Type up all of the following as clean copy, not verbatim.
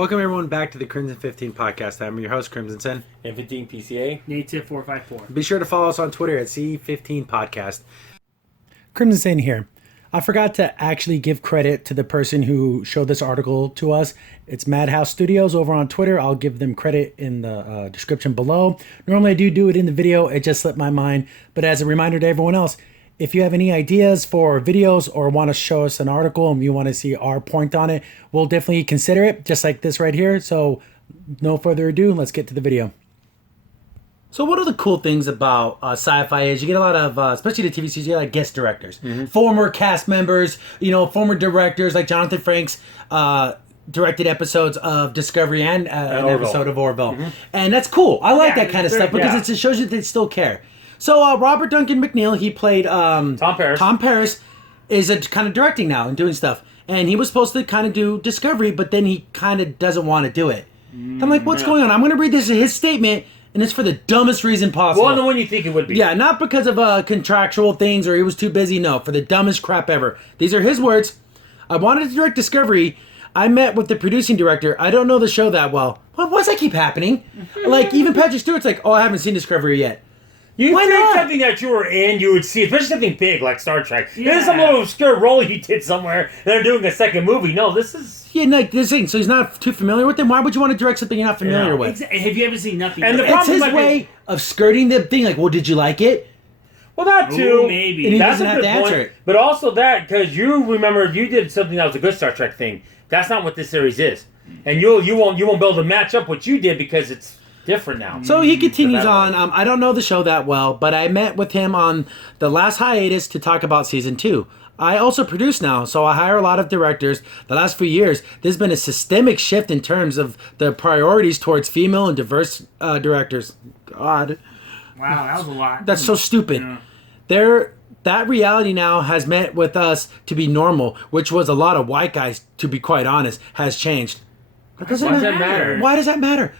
Welcome everyone back to the Crimson 15 podcast. I'm your host, Crimson Sen. And 15 PCA. Native 454. Be sure to follow us on Twitter at C15 Podcast. Crimson Sen here. I forgot to actually give credit to the person who showed this article to us. It's Madhouse Studios over on Twitter. I'll give them credit in the description below. Normally I do it in the video. It just slipped my mind. But as a reminder to everyone else, if you have any ideas for videos or want to show us an article and you want to see our point on it, we'll definitely consider it, just like this right here. So no further ado, let's get to the video. So one of the cool things about sci-fi is you get a lot of, especially the TV series, you get like guest directors. Former cast members, former directors like Jonathan Frakes directed episodes of Discovery and an episode of Orville. And that's cool. I like that kind of stuff because it shows you that they still care. So Robert Duncan McNeill, he played Tom Paris. Tom Paris is kind of directing now and doing stuff. And he was supposed to kind of do Discovery, but then he kind of doesn't want to do it. I'm like, what's going on? I'm going to read his statement, and it's for the dumbest reason possible. Well, the one you think it would be. Yeah, not because of contractual things or he was too busy. No, for the dumbest crap ever. These are his words. I wanted to direct Discovery. I met with the producing director. I don't know the show that well. Why does that keep happening? Like, even Patrick Stewart's like, oh, I haven't seen Discovery yet. You Why think not? something that you were in, you would see, especially something big like Star Trek. Yeah. There's some little obscure role you did somewhere, and they're doing a second movie. No, this is... Yeah, like this thing. So he's not too familiar with them. Why would you want to direct something you're not familiar with? Have you ever seen Nothing? And the It's problem his might be- way of skirting the thing. Like, well, did you like it? Well, that too. Ooh, maybe. And he That's doesn't a have good to answer point. it. But also that, because you remember you did something that was a good Star Trek thing. That's not what this series is. And you won't be able to match up what you did because it's different now. So he continues that on. way. I don't know the show that well, but I met with him on the last hiatus to talk about season 2. I also produce now, so I hire a lot of directors. The last few years, there's been a systemic shift in terms of the priorities towards female and diverse directors. God. Wow, that was a lot. That's so stupid. Yeah. That reality now has met with us to be normal, which was a lot of white guys, to be quite honest, has changed. Why does Why does that matter? Why does that matter?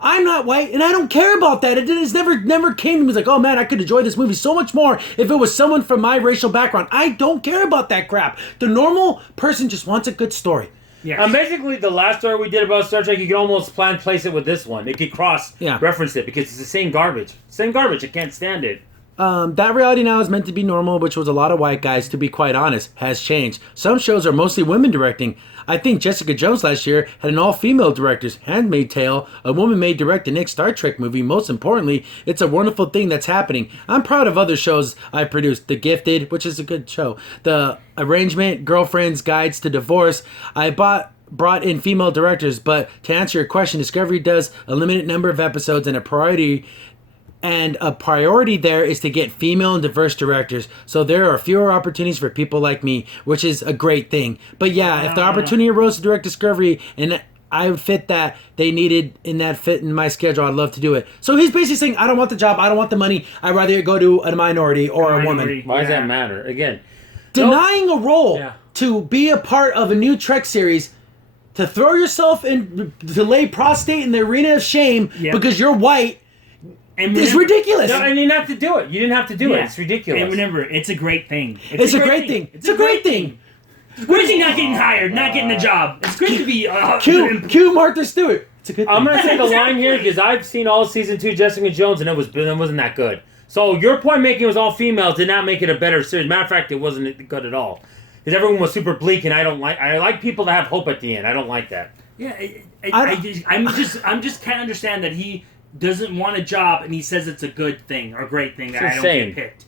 I'm not white, and I don't care about that. It's never came to me. It's like, oh man, I could enjoy this movie so much more if it was someone from my racial background. I don't care about that crap. The normal person just wants a good story. Yes. Basically, the last story we did about Star Trek, you could almost place it with this one. It could reference it because it's the same garbage. Same garbage. I can't stand it. That reality now is meant to be normal, which was a lot of white guys, to be quite honest, has changed. Some shows are mostly women directing. I think Jessica Jones last year had an all-female directors. Handmaid's Tale, a woman may direct the next Star Trek movie. Most importantly, it's a wonderful thing that's happening. I'm proud of other shows I produced. The Gifted, which is a good show. The Arrangement, Girlfriends, Guides to Divorce. I brought in female directors, but to answer your question, Discovery does a limited number of episodes and a priority there is to get female and diverse directors. So there are fewer opportunities for people like me, which is a great thing. But yeah, if the opportunity arose to direct Discovery and I would fit that, they needed in that fit in my schedule, I'd love to do it. So he's basically saying, I don't want the job, I don't want the money, I'd rather go to a minority or a woman. Why does that matter? Again, Denying a role to be a part of a new Trek series, to throw yourself in, to lay prostate in the arena of shame because you're white, it's ridiculous. No, and you didn't have to do it. You didn't have to do it. It's ridiculous. And remember, it's a great thing. It's a great thing. It's a great thing. What is he not getting hired? Not getting a job? It's great to be... Cue Martha Stewart. It's a good thing. I'm going to say the line here because I've seen all season 2 Jessica Jones and it wasn't that good. So your point making was all female did not make it a better series. Matter of fact, it wasn't good at all. Because everyone was super bleak and I like people to have hope at the end. I don't like that. Yeah, I just can't understand that he doesn't want a job and he says it's a good thing or great thing that I don't get picked.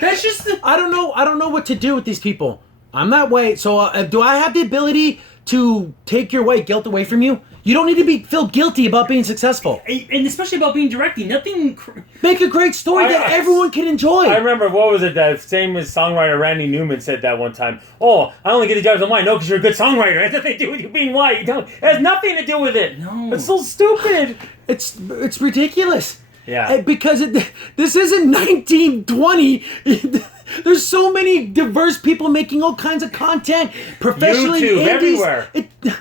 That's just I don't know what to do with these people. I'm not white, so do I have the ability to take your white guilt away from you? You don't need to feel guilty about being successful. And especially about being directing. Nothing... Make a great story that everyone can enjoy. I remember, what was it, that same as songwriter Randy Newman said that one time. Oh, I only get the jobs I'm white. No, because you're a good songwriter. It has nothing to do with you being white. It has nothing to do with it. No. It's so stupid. It's ridiculous. Yeah. Because this isn't 1920. There's so many diverse people making all kinds of content professionally. YouTube, indies. everywhere.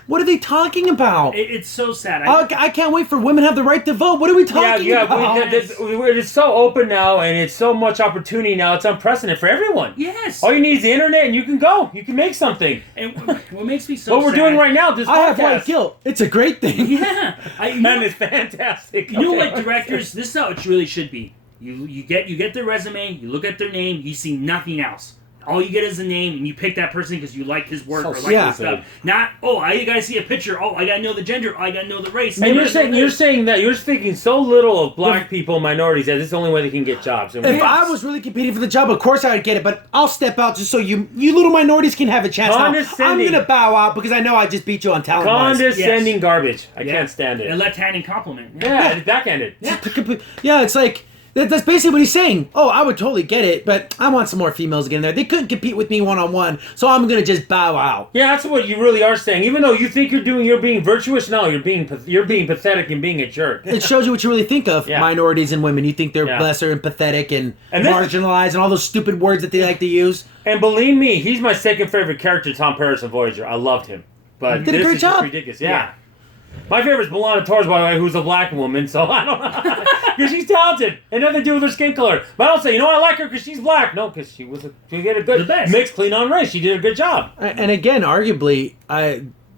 What are they talking about? It's so sad. I can't wait for women to have the right to vote. What are we talking about? It's so open now, and it's so much opportunity now. It's unprecedented for everyone. Yes. All you need is the internet, and you can go. You can make something. And what makes me so what we're doing right now, this podcast. I have white guilt. It's a great thing. Yeah. And it's fantastic. You know what, directors? This is how it really should be. You get their resume, you look at their name, you see nothing else. All you get is a name, and you pick that person because you like his work or like his stuff. Not, I gotta see a picture. Oh, I gotta know the gender. I gotta know the race. And you're saying that you're speaking so little of black people, minorities, that this is the only way they can get jobs. If I was really competing for the job, of course I would get it. But I'll step out just so you little minorities can have a chance. Now, I'm gonna bow out because I know I just beat you on talent. Condescending garbage. I can't stand it. A left-handed compliment. Yeah, backhanded. Yeah, it's like. That's basically what he's saying. Oh, I would totally get it, but I want some more females to get in there. They couldn't compete with me one-on-one, so I'm going to just bow out. Yeah, that's what you really are saying. Even though you think you're being virtuous, no, you're being pathetic and being a jerk. It shows you what you really think of minorities and women. You think they're lesser and pathetic and marginalized and all those stupid words that they like to use. And believe me, he's my second favorite character, Tom Paris of Voyager. I loved him. But he did a great job. Just ridiculous. Yeah. My favorite is Belana Torres, by the way, who's a black woman, so I don't know. Because she's talented. And nothing to do with her skin color. But I don't say, I like her because she's black. No, because she did a good mixed clean on race. She did a good job. And again, arguably,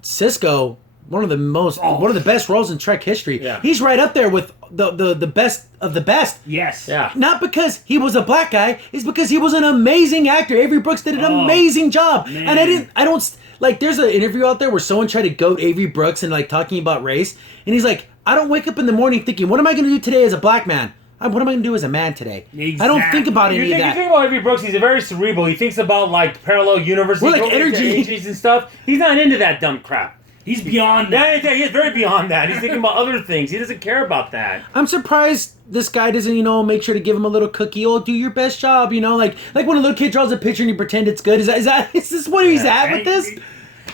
Cisco, one of the best roles in Trek history. Yeah. He's right up there with the best of the best. Yes. Yeah. Not because he was a black guy, it's because he was an amazing actor. Avery Brooks did an amazing job. Man. And I don't like, there's an interview out there where someone tried to goat Avery Brooks and like talking about race, and he's like, I don't wake up in the morning thinking, what am I going to do today as a black man? What am I going to do as a man today? Exactly. I don't think about any of that. You think about Avery Brooks, he's a very cerebral. He thinks about like parallel universes, like energy and stuff. He's not into that dumb crap. He's beyond that. Yeah, he's very beyond that. He's thinking about other things. He doesn't care about that. I'm surprised this guy doesn't, make sure to give him a little cookie. Oh, do your best job, like when a little kid draws a picture and you pretend it's good. Is this what he's at with this?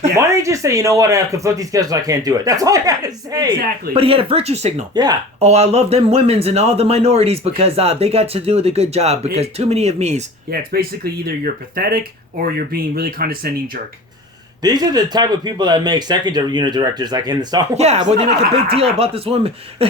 Yeah. Why didn't he just say, you know what, I have conflicting schedules, I can't do it. That's all I had to say. Exactly. But he had a virtue signal. Yeah. Oh, I love them women's and all the minorities because they got to do a good job because too many of me's. Yeah, it's basically either you're pathetic or you're being really condescending jerk. These are the type of people that make second unit directors, like in the Star Wars. Yeah, well, they make a big deal about this woman. Bro,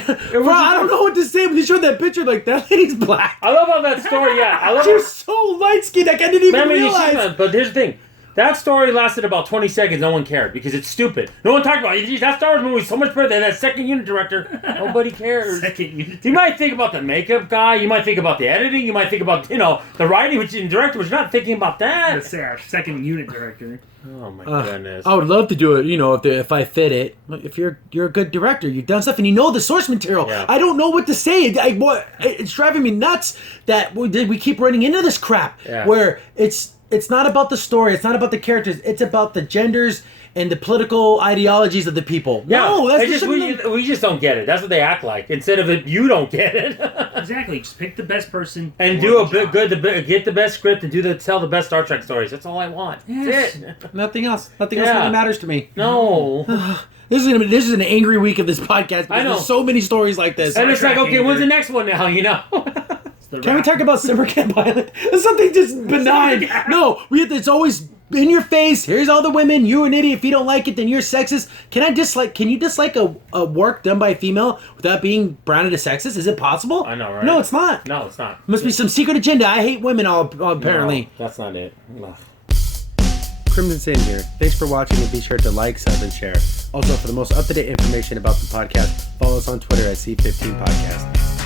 I don't know what to say when you showed that picture. Like, that lady's black. I love how that story, She's so light-skinned, like, I didn't even realize. But here's the thing. That story lasted about 20 seconds. No one cared because it's stupid. No one talked about it. That Star Wars movie is so much better than that second unit director. Nobody cares. Second unit. You might think about the makeup guy. You might think about the editing. You might think about the writing, which in director, but you're not thinking about that. That's second unit director. Oh my goodness. I would love to do it. If I fit it. If you're a good director, you've done stuff and you know the source material. Yeah. I don't know what to say. It's driving me nuts that we keep running into this crap where it's not about the story. It's not about the characters. It's about the genders and the political ideologies of the people. Yeah. No, that's we just don't get it. That's what they act like. Instead of it, you don't get it. Exactly. Just pick the best person and do get the best script and tell the best Star Trek stories. That's all I want. Yes. That's it. Nothing else. Nothing else really matters to me. No. This is an angry week of this podcast. I know. There's so many stories like this. And it's like, okay, when's the next one now? Can we talk about Summer Camp Island? It's something just benign. No, it's always in your face. Here's all the women. You're an idiot. If you don't like it, then you're sexist. Can you dislike a work done by a female without being branded as sexist? Is it possible? I know, right? No, it's not. No, it's not. Must be some secret agenda. I hate women apparently. No, that's not it. Ugh. Crimson Sin here. Thanks for watching and be sure to like, sub, and share. Also, for the most up-to-date information about the podcast, follow us on Twitter at C15 Podcast.